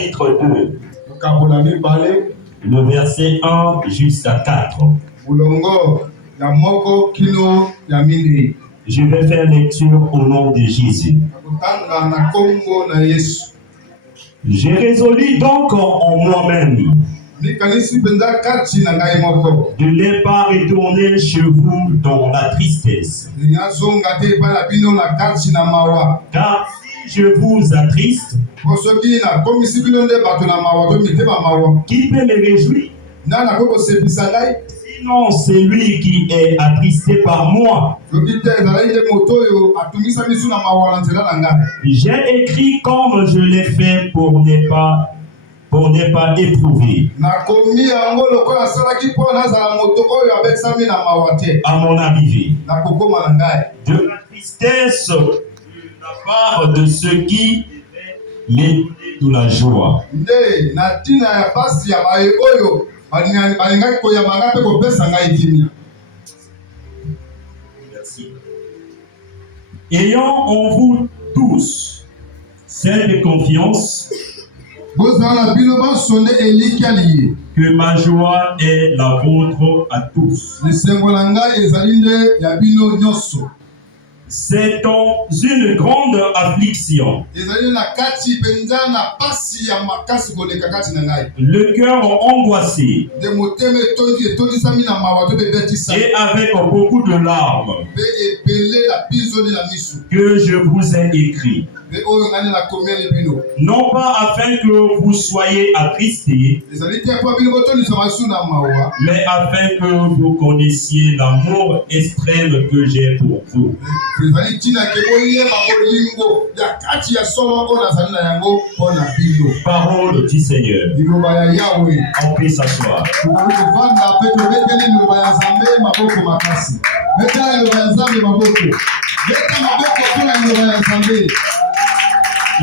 chapitre 2, le verset 1 jusqu'à 4. Je vais faire lecture au nom de Jésus. J'ai résolu donc en moi-même de ne pas retourner chez vous dans la tristesse. Car si je vous attriste, qui peut me réjouir? Sinon, c'est lui qui est attristé par moi. J'ai écrit comme je l'ai fait pour ne pas éprouver. À mon arrivée, de la tristesse de la part de ceux qui m'aimaient de la joie. Merci. Ayant en vous tous cette confiance que ma joie est la vôtre à tous. C'est dans une grande affliction, le cœur angoissé et avec beaucoup de larmes que je vous ai écrit. Non pas afin que vous soyez attristés, mais afin que vous connaissiez l'amour extrême que j'ai pour vous. Parole du Seigneur. On peut s'asseoir.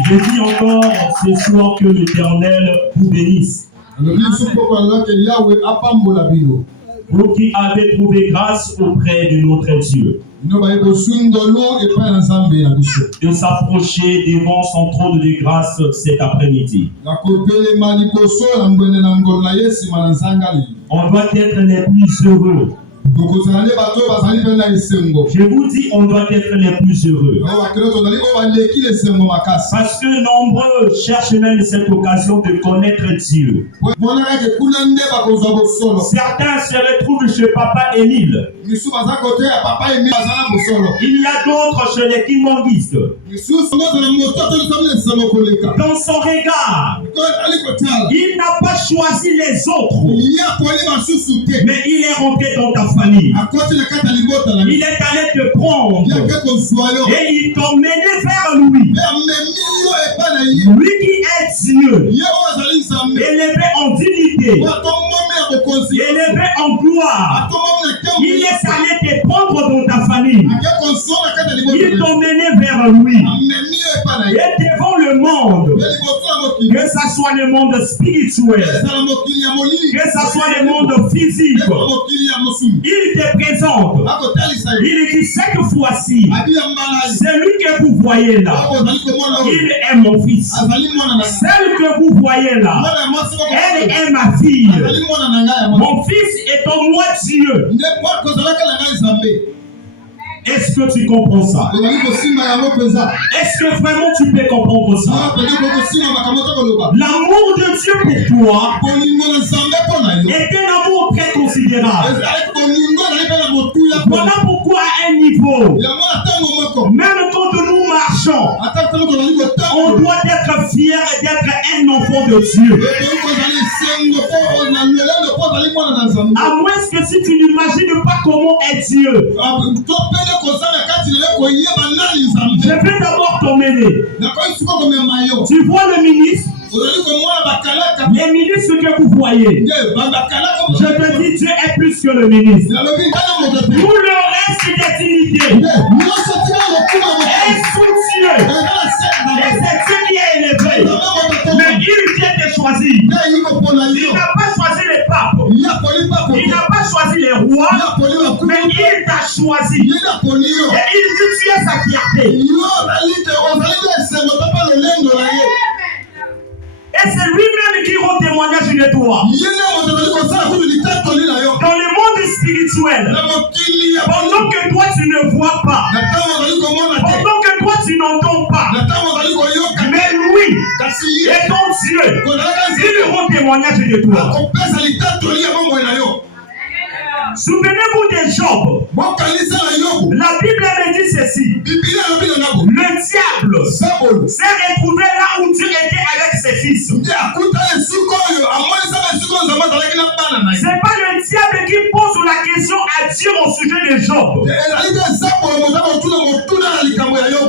Je dis encore ce soir que l'Éternel vous bénisse. Vous qui avez trouvé grâce auprès de notre Dieu, de s'approcher devant son trône de grâce cet après-midi. On doit être les plus heureux. Je vous dis, on doit être les plus heureux. Parce que nombreux cherchent même cette occasion de connaître Dieu. Certains se retrouvent chez Papa Émile. Il y a d'autres chez les kimongistes. Dans son regard, il n'a pas choisi les autres, mais il est rentré dans ta famille. Il est allé te prendre et il t'a mené vers lui. Lui qui est Dieu, élevé en dignité, élevé en gloire, il est allé te prendre dans ta famille. Il t'a mené vers lui. Et devant le monde, que ce soit le monde spirituel, que ce soit le monde physique, il te présente. Il dit cette fois-ci, celui que vous voyez là, il est mon fils. Celle que vous voyez là, elle est ma fille. Mon fils est en moi Dieu. Est-ce que tu comprends ça? Est-ce que vraiment tu peux comprendre ça? L'amour de Dieu pour toi est un amour très considérable. Voilà pourquoi à un niveau, même quand nous marchons, on doit être fier d'être un enfant de Dieu. À moins que si tu n'imagines pas comment est Dieu, je vais d'abord t'emmener. Tu vois le ministre? Les ministres que vous voyez, je te dis, Dieu est plus que le ministre. Tout le reste des dignités est sous Dieu. Et c'est Dieu qui est élevé. Mais il vient te choisir. Il n'a pas choisi les papes. Il n'a pas choisi les rois. Mais il t'a choisi. Et il dit, tu es sa fierté. Et c'est lui-même qui rend témoignage de toi. Dans le monde spirituel, pendant que toi tu ne vois pas, pendant que toi tu n'entends pas, mais lui, et ton Dieu, il rend témoignage de toi. Souvenez-vous de Job. La Bible me dit ceci. Le diable s'est retrouvé là où Dieu était avec ses fils. C'est pas le diable qui pose la question à Dieu au sujet de Job.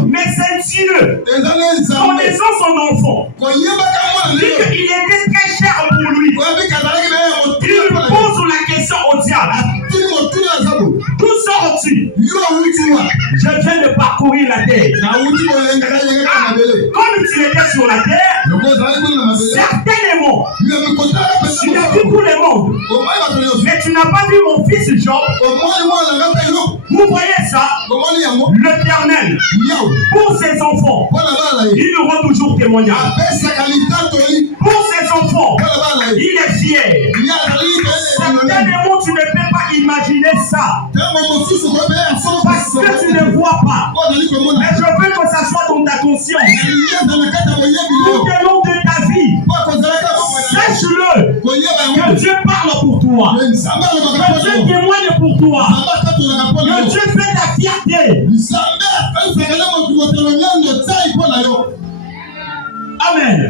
Mais c'est Dieu, connaissant son enfant, dit qu'il était très cher pour lui. Il pose la question au diable. D'où sors-tu? Je viens de parcourir la terre. Comme tu étais sur la terre, certainement, tu as vu tout le monde. Mais tu n'as pas vu mon fils Job. Vous voyez ça? L'Éternel, pour ses enfants, il nous rend toujours témoignage. Pour ses enfants, il est fier. Certainement, tu ne peux pas imaginer ça. Parce que tu ne vois pas. Mais je veux que ça soit dans ta conscience. Tout au long de ta vie, sache-le que Dieu parle pour toi. Que Dieu témoigne pour toi. Que Dieu fait ta fierté. Amen.